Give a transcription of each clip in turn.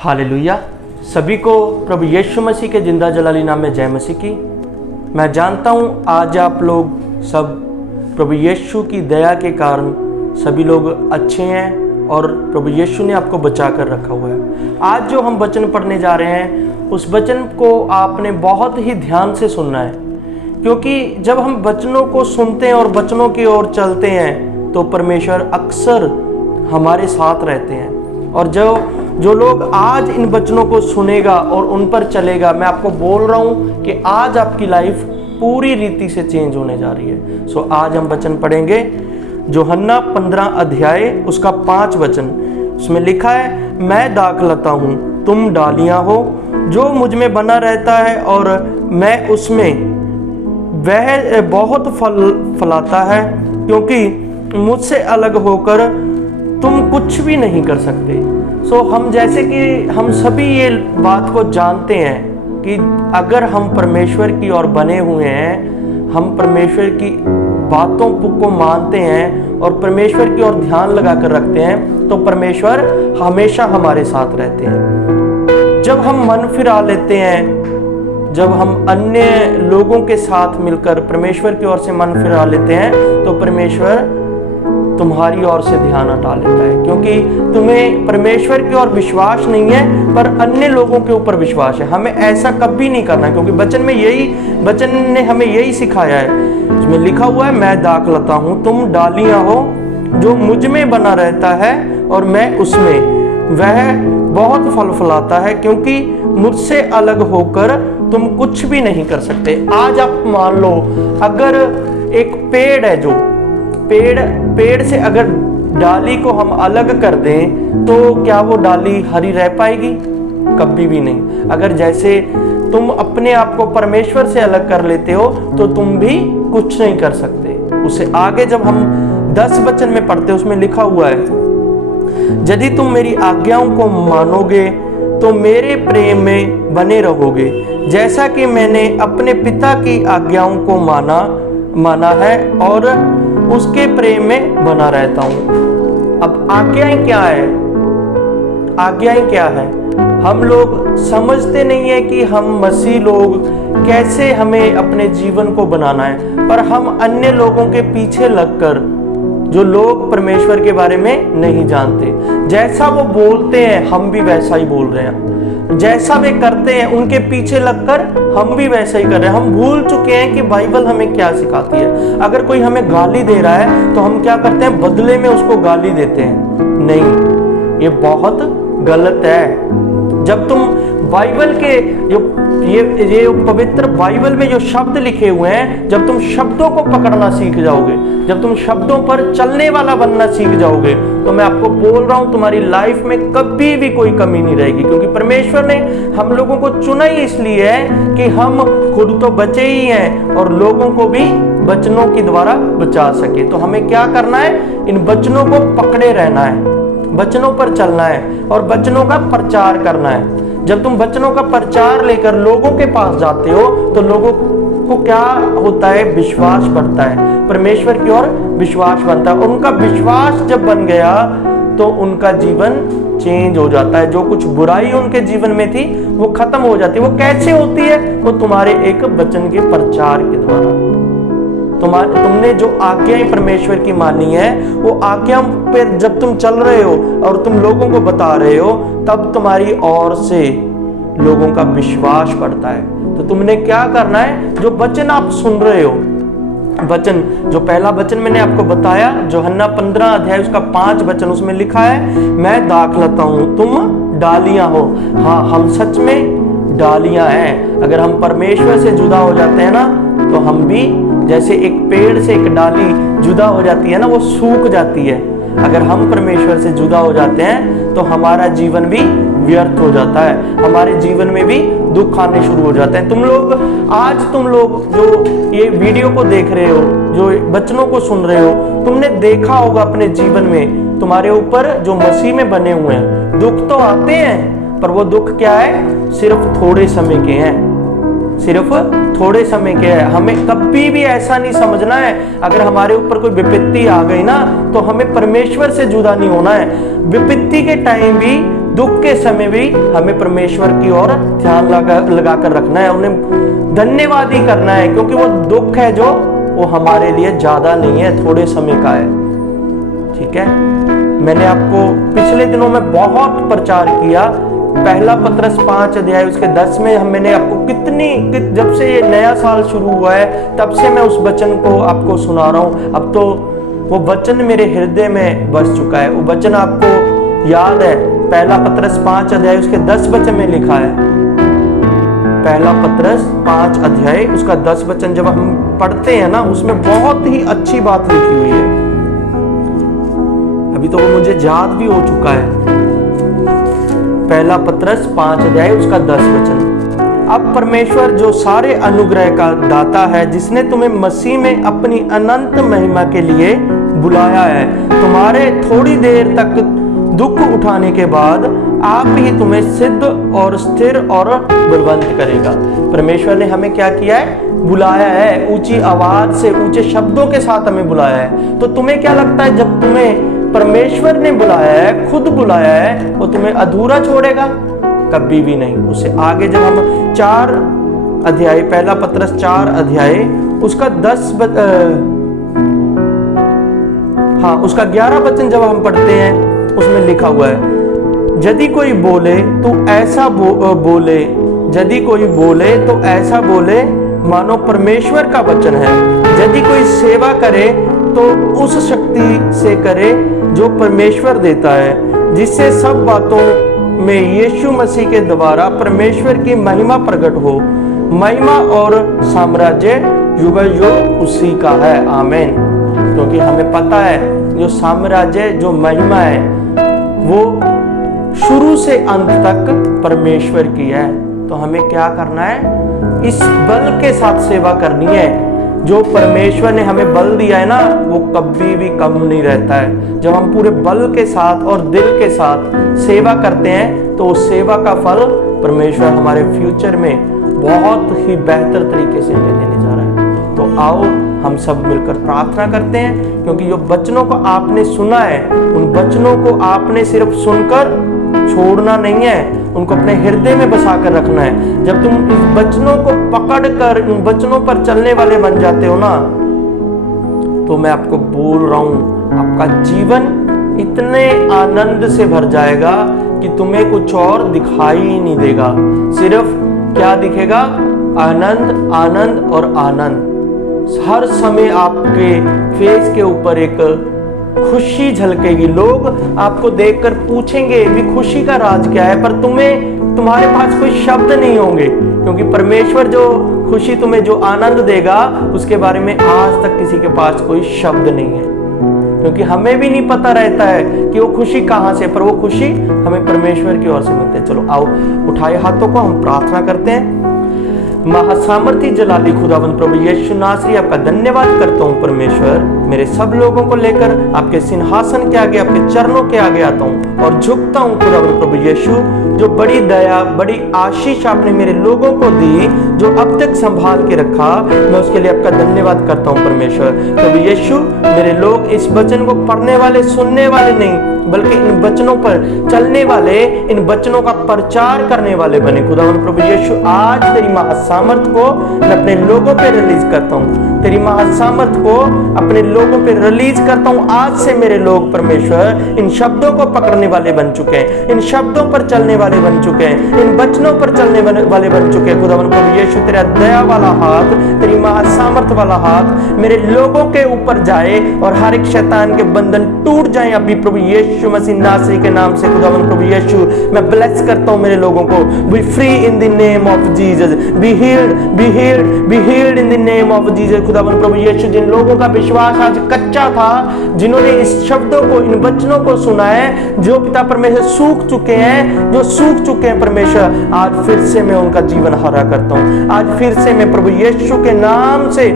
Hallelujah. सभी को प्रभु यीशु मसीह के जिंदा जलाली नाम में जय मसीह की। मैं जानता हूँ आज आप लोग सब प्रभु यीशु की दया के कारण सभी लोग अच्छे हैं और प्रभु यीशु ने आपको बचा कर रखा हुआ है। आज जो हम वचन पढ़ने जा रहे हैं उस वचन को आपने बहुत ही ध्यान से सुनना है, क्योंकि जब हम वचनों को सुनते हैं और वचनों की ओर चलते हैं तो परमेश्वर अक्सर हमारे साथ रहते हैं। और जो लोग आज इन वचनों को सुनेगा और उन पर चलेगा, मैं आपको बोल रहा हूँ कि आज आपकी लाइफ पूरी रीति से चेंज होने जा रही है। सो आज हम वचन पढ़ेंगे यूहन्ना 15 अध्याय उसका 5 वचन। उसमें लिखा है, मैं दाखलता हूँ तुम डालियाँ हो, जो मुझ में बना रहता है और मैं उसमें, वह बहुत फल फलाता है, क्योंकि मुझसे अलग होकर तुम कुछ भी नहीं कर सकते। सो हम जैसे कि हम सभी ये बात को जानते हैं कि अगर हम परमेश्वर की ओर बने हुए हैं, हम परमेश्वर की बातों को मानते हैं और परमेश्वर की ओर ध्यान लगा कर रखते हैं, तो परमेश्वर हमेशा हमारे साथ रहते हैं। जब हम मन फिरा लेते हैं, जब हम अन्य लोगों के साथ मिलकर परमेश्वर की ओर से मन फिरा लेते हैं, तो परमेश्वर तुम्हारी ओर से ध्यान हटा लेता है, क्योंकि तुम्हें परमेश्वर की ओर विश्वास नहीं है पर अन्य लोगों के ऊपर विश्वास है। हमें ऐसा कभी नहीं करना, क्योंकि वचन ने हमें यही सिखाया है। उसमें लिखा हुआ है, मैं दाखलता हूँ तुम डालियाँ हो, जो मुझ में बना रहता है और मैं उसमें, वह बहुत फल फलाता है, क्योंकि मुझसे अलग होकर तुम कुछ भी नहीं कर सकते। आज आप मान लो, अगर एक पेड़ है, जो पेड़ से अगर डाली को हम अलग कर दें तो क्या वो डाली हरी रह पाएगी? कभी भी नहीं। अगर जैसे तुम अपने आप को परमेश्वर से अलग कर लेते हो तो तुम भी कुछ नहीं कर सकते। उसे आगे जब हम 10 वचन में पढ़ते, उसमें लिखा हुआ है, यदि तुम मेरी आज्ञाओं को मानोगे तो मेरे प्रेम में बने रहोगे, जैसा कि मैंने अपने पिता की आज्ञाओं को माना है और उसके प्रेम में बना रहता हूं। अब आज्ञाएं क्या है? आज्ञाएं क्या है? हम लोग समझते नहीं है कि हम मसीह लोग कैसे हमें अपने जीवन को बनाना है, पर हम अन्य लोगों के पीछे लगकर, जो लोग परमेश्वर के बारे में नहीं जानते, जैसा वो बोलते हैं हम भी वैसा ही बोल रहे हैं, जैसा वे करते हैं उनके पीछे लगकर हम भी वैसा ही कर रहे हैं। हम भूल चुके हैं कि बाइबल हमें क्या सिखाती है। अगर कोई हमें गाली दे रहा है तो हम क्या करते हैं? बदले में उसको गाली देते हैं। नहीं, ये बहुत गलत है। जब तुम बाइबल के ये पवित्र बाइबल में जो शब्द लिखे हुए हैं, जब तुम शब्दों को पकड़ना सीख जाओगे, जब तुम शब्दों पर चलने वाला बनना सीख जाओगे, तो मैं आपको बोल रहा हूं तुम्हारी लाइफ में कभी भी कोई कमी नहीं रहेगी। क्योंकि परमेश्वर ने हम लोगों को चुना ही इसलिए है कि हम खुद तो बचे ही हैं और लोगों को भी वचनों के द्वारा बचा सके। तो हमें क्या करना है? इन वचनों को पकड़े रहना है, वचनों पर चलना है और वचनों का प्रचार करना है। जब तुम वचनों का प्रचार लेकर लोगों के पास जाते हो तो लोगों को क्या होता है? विश्वास बढ़ता है, परमेश्वर की ओर विश्वास बनता है। और उनका विश्वास जब बन गया तो उनका जीवन चेंज हो जाता है। जो कुछ बुराई उनके जीवन में थी वो खत्म हो जाती है। वो कैसे होती है? वो तुम्हारे एक वचन के प्रचार के द्वारा। तुमने जो आज्ञाएं परमेश्वर की मानी है, वो आज्ञा पे जब तुम चल रहे हो और तुम लोगों को बता रहे हो, तब तुम्हारी ओर से लोगों का विश्वास बढ़ता है। तो तुमने क्या करना है? जो वचन आप सुन रहे हो, वचन, जो पहला वचन मैंने आपको बताया, यूहन्ना 15 अध्याय उसका 5 वचन, उसमें लिखा है, मैं दाखलता हूं तुम डालियां हो। हाँ, हम सच में डालियां हैं। अगर हम परमेश्वर से जुदा हो जाते हैं ना, तो हम भी जैसे एक पेड़ से एक डाली जुदा हो जाती है ना, वो सूख जाती है। अगर हम परमेश्वर से जुदा हो जाते हैं तो हमारा जीवन भी व्यर्थ हो जाता है, हमारे जीवन में भी दुख आने शुरू हो जाते हैं। तुम लोग जो ये वीडियो को देख रहे हो, जो वचनों को सुन रहे हो, तुमने देखा होगा अपने जीवन में तुम्हारे ऊपर जो मसीह में बने हुए हैं, दुख तो आते हैं, पर वो दुख क्या है? सिर्फ थोड़े समय के हैं, सिर्फ थोड़े समय के है। हमें कभी भी ऐसा नहीं समझना है, अगर हमारे ऊपर कोई विपत्ति आ गई ना, तो हमें परमेश्वर से जुदा नहीं होना है। विपत्ति के टाइम भी दुख के समय भी हमें परमेश्वर की ओर ध्यान लगा कर रखना है, उन्हें धन्यवाद ही करना है, क्योंकि वो दुख है जो वो हमारे लिए ज्यादा नहीं है, थोड़े समय का है। ठीक है, मैंने आपको पिछले दिनों में बहुत प्रचार किया, पहला पत्रस 5 अध्याय उसके 10 में मैंने आपको जब से ये नया साल शुरू हुआ है तब से मैं उस वचन को आपको सुना रहा हूं। अब तो वो वचन मेरे हृदय में बस चुका है। वो वचन आपको याद है, पहला पत्रस 5 अध्याय उसके 10 वचन में लिखा है। पहला पत्रस 5 अध्याय उसका 10 वचन जब हम पढ़ते हैं ना, उसमें बहुत ही अच्छी बात लिखी हुई है। अभी तो वो मुझे याद भी हो चुका है। पहला पत्रस 5 अध्याय उसका 10 वचन। अब परमेश्वर जो सारे अनुग्रह का दाता है, जिसने तुम्हें मसीह में अपनी अनंत महिमा के लिए बुलाया है, तुम्हारे थोड़ी देर तक दुख उठाने के बाद आप ही तुम्हें सिद्ध और स्थिर और बलवंत करेगा। परमेश्वर ने हमें क्या किया है? बुलाया है। ऊंची आवाज से, ऊंचे शब्दों के साथ हमें बुलाया है। तो तुम्हें क्या लगता है, जब तुम्हें परमेश्वर ने बुलाया है, खुद बुलाया है, वो तुम्हें अधूरा छोड़ेगा? कभी भी नहीं। उससे आगे जब हम 4 अध्याय, पहला पत्रस 4 अध्याय उसका 11 वचन जब हम पढ़ते हैं, उसमें लिखा हुआ है, यदि कोई बोले तो ऐसा बोले, यदि कोई बोले तो ऐसा बोले मानो परमेश्वर का वचन है। यदि कोई सेवा करे तो उस शक्ति से करे जो परमेश्वर देता है, जिससे सब बातों में यीशु मसीह के द्वारा परमेश्वर की महिमा प्रकट हो। महिमा और साम्राज्य युग युग उसी का है। आमीन। क्योंकि हमें पता है जो साम्राज्य, जो महिमा है, वो शुरू से अंत तक परमेश्वर की है। तो हमें क्या करना है? इस बल के साथ सेवा करनी है। जो परमेश्वर ने हमें बल दिया है ना, वो कभी भी कम नहीं रहता है। जब हम पूरे बल के साथ और दिल के साथ सेवा करते हैं, तो उस सेवा का फल परमेश्वर हमारे फ्यूचर में बहुत ही बेहतर तरीके से हमें देने जा रहा है। तो आओ हम सब मिलकर प्रार्थना करते हैं, क्योंकि जो वचनों को आपने सुना है, उन वचनों को आपने सिर्फ सुनकर छोड़ना नहीं है, उनको अपने हृदय में बसा कर रखना है। जब तुम इस वचनों को पकड़कर इन वचनों पर चलने वाले बन जाते हो ना, तो मैं आपको बोल रहा हूं, आपका जीवन इतने आनंद से भर जाएगा कि तुम्हें कुछ और दिखाई ही नहीं देगा। सिर्फ क्या दिखेगा? आनंद, आनंद और आनंद। हर समय आपके फेस के ऊपर एक खुशी झलकेगी। लोग आपको देखकर पूछेंगे भी खुशी का राज क्या है, पर तुम्हारे पास कोई शब्द नहीं होंगे, क्योंकि परमेश्वर जो खुशी तुम्हें, जो आनंद देगा, उसके बारे में आज तक किसी के पास कोई शब्द नहीं है। क्योंकि हमें भी नहीं पता रहता है कि वो खुशी कहां से, पर वो खुशी हमें परमेश्वर की ओर से मिलती है। चलो आओ, उठाए हाथों को हम प्रार्थना करते हैं। महासामर्थी जलाली खुदावंद प्रभु यीशु नासरी, आपका धन्यवाद करता हूँ परमेश्वर। मेरे सब लोगों को लेकर आपके सिंहासन के आगे, आपके चरणों के आगे आता हूँ और झुकता हूँ खुदावंद प्रभु यीशु। जो बड़ी दया, बड़ी आशीष आपने मेरे लोगों को दी, जो अब तक संभाल के रखा, मैं उसके लिए आपका धन्यवाद करता हूँ परमेश्वर। प्रभु यीशु, मेरे लोग इस वचन को पढ़ने वाले, सुनने वाले नहीं, बल्कि इन वचनों पर चलने वाले, इन वचनों का प्रचार करने वाले बने। खुदावंद प्रभु यीशु, आज तेरी महासामर्थ को मैं अपने लोगों पे रिलीज करता हूँ। तेरी महासामर्थ को अपने लोगों पे रिलीज करता हूँ। आज से मेरे लोग परमेश्वर इन शब्दों को पकड़ने वाले बन चुके हैं, इन शब्दों पर चलने वाले बन चुके हैं, इन वचनों पर चलने वाले बन चुके हैं। खुदावंद प्रभु यीशु, तेरा दया वाला हाथ, तेरी महासामर्थ वाला हाथ मेरे लोगों के ऊपर जाए और हर एक शैतान के बंधन टूट जाए अभी प्रभु यीशु मसीह नासरी के नाम से। खुदावंद प्रभु यीशु, मैं ब्लेस करता हूँ मेरे लोगों को। B free in the name of Jesus, be healed, be healed, be healed in the name of Jesus. खुदावंद प्रभु यीशु, जिन लोगों का विश्वास आज कच्चा था, जिन्होंने इस शब्दों को, इन वचनों को सुना है, जो पिता परमेश्वर सूख चुके हैं, जो सूख चुके हैं परमेश्वर, आज फिर से मैं उनका जीवन हरा करता हूँ। आज फिर से मैं प्रभु यीशु के नाम से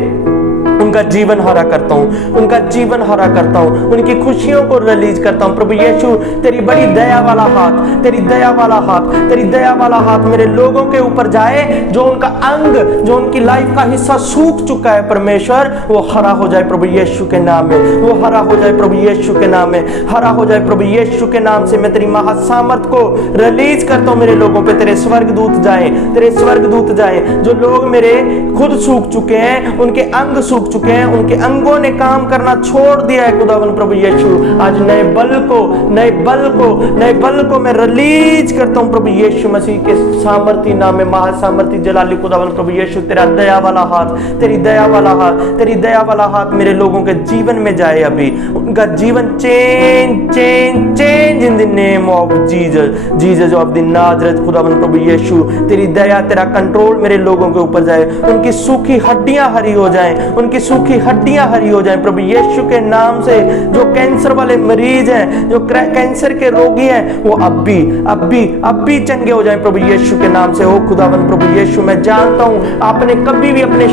उनका उनका जीवन हरा करता हूँ, उनका जीवन हरा करता हूँ, उनकी खुशियों को रिलीज करता हूँ। प्रभु यीशु तेरी बड़ी दया वाला हाथ, तेरी दया वाला हाथ, तेरी दया वाला हाथ मेरे लोगों के ऊपर जाए, जो उनका अंग, जो उनकी लाइफ का हिस्सा सूख चुका है परमेश्वर, वो हरा हो जाए प्रभु यीशु के नाम में, वो हरा हो जाए प्रभु यीशु के नाम में, हरा हो जाए प्रभु यीशु के नाम से। मैं तेरी महासामर्थ को रिलीज करता हूँ मेरे लोगों पे। तेरे स्वर्गदूत जाएं, तेरे स्वर्गदूत जाएं। जो लोग मेरे खुद सूख चुके हैं, उनके अंग सूख चुके हैं, उनके अंगों ने काम करना छोड़ दिया है खुदावन प्रभु यीशु, आज नए बल को, नए बल को, नए बल को मैं रिलीज करता हूँ प्रभु यीशु मसीह के सामर्थी नाम में। महासामर्थी जलाली खुदावन प्रभु यीशु, तेरा दया वाला हाथ, तेरी दया वाला हाथ, तेरी दया वाला हाथ मेरे लोगों के जीवन में जाए अभी, उनका जीवन change change change in the name of Jesus, Jesus of the Nazareth. खुदावन प्रभु यीशु तेरी दया, तेरा कंट्रोल मेरे लोगों के ऊपर जाए, उनकी सूखी हड्डियां हरी हो जाएं, उनकी सूखी हड्डियां हरी हो जाएं प्रभु यीशु के नाम से। जो कैंसर वाले मरीज हैं, जो कैंसर के रोगी हैं, वो अब भी चंगे हो जाएं प्रभु यीशु के नाम से। ओ खुदावन प्रभु यीशु, मैं जानता हूं आपने कभी भी अपने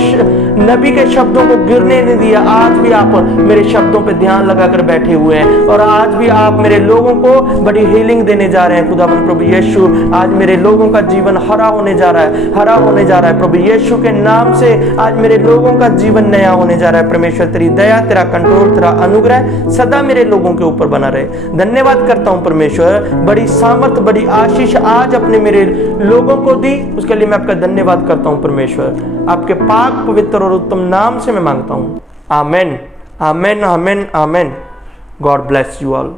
नबी के शब्दों को गिरने नहीं दिया। आज भी आप मेरे शब्दों पे ध्यान लगाकर बैठे हुए हैं और आज भी आप मेरे लोगों को बड़ी हीलिंग देने जा रहे हैं खुदावन प्रभु यीशु। आज मेरे लोगों का जीवन हरा होने जा रहा है, हरा होने जा रहा है प्रभु यीशु के नाम से। आज मेरे लोगों का जीवन नया होने जा रहा है। परमेश्वर तेरी दया, तेरा कंट्रोल, तेरा अनुग्रह सदा मेरे लोगों के ऊपर बना रहे। धन्यवाद करता हूं परमेश्वर, बड़ी सामर्थ, बड़ी आशीष आज अपने मेरे लोगों को दी, उसके लिए मैं आपका धन्यवाद करता हूं परमेश्वर। आपके पाक, पवित्र और उत्तम नाम से मैं मांगता हूं। Amen, amen, amen, amen. God bless you all.